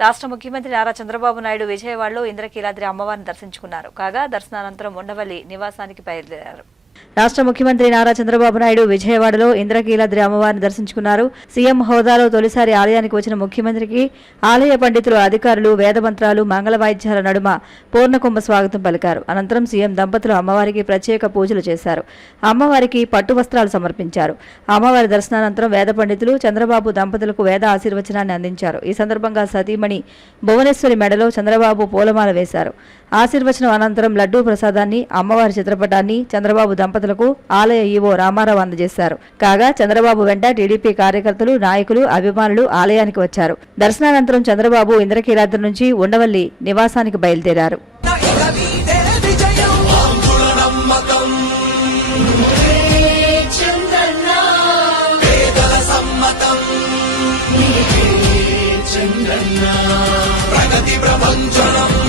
రాష్ట్ర ముఖ్యమంత్రి నారా చంద్రబాబు నాయుడు విజయవాడలో ఇంద్రకీలాద్రి అమ్మవారిని దర్శించుకున్నారు. కాగా దర్శనానంతరం ఉండవల్లి నివాసానికి బయలుదేరారు. రాష్ట్ర ముఖ్యమంత్రి నారా చంద్రబాబు నాయుడు విజయవాడలో ఇంద్రకీలాద్రి అమ్మవారిని దర్శించుకున్నారు. సీఎం హోదాలో తొలిసారి ఆలయానికి వచ్చిన ముఖ్యమంత్రికి ఆలయ పండితులు అధికారులు వేదమంత్రాలు మంగళ వాయిద్యాల నడుమ పూర్ణకుంభ స్వాగతం పలికారు. అనంతరం సీఎం దంపతులు అమ్మవారికి ప్రత్యేక పూజలు చేశారు. అమ్మవారికి పట్టు వస్త్రాలు సమర్పించారు. అమ్మవారి దర్శనానంతరం వేద పండితులు చంద్రబాబు దంపతులకు వేద ఆశీర్వచనాన్ని అందించారు. ఈ సందర్భంగా సతీమణి భువనేశ్వరి మెడలో చంద్రబాబు పూలమాల వేశారు. ఆశీర్వచనం అనంతరం లడ్డూ ప్రసాదాన్ని అమ్మవారి చిత్రపటాన్ని చంద్రబాబు దంపతులకు ఆలయ ఈవో రామారావు అందజేశారు. కాగా చంద్రబాబు వెంట టీడీపీ కార్యకర్తలు నాయకులు అభిమానులు ఆలయానికి వచ్చారు. దర్శనానంతరం చంద్రబాబు ఇంద్రకీలాద్రి నుంచి ఉండవల్లి నివాసానికి బయలుదేరారు. ప్రగతి ప్రపంచనం.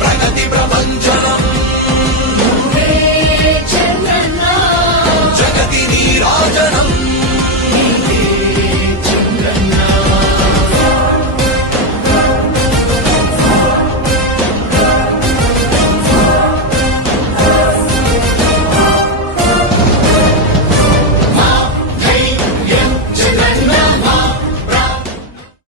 ప్రగతి ప్రపంచం.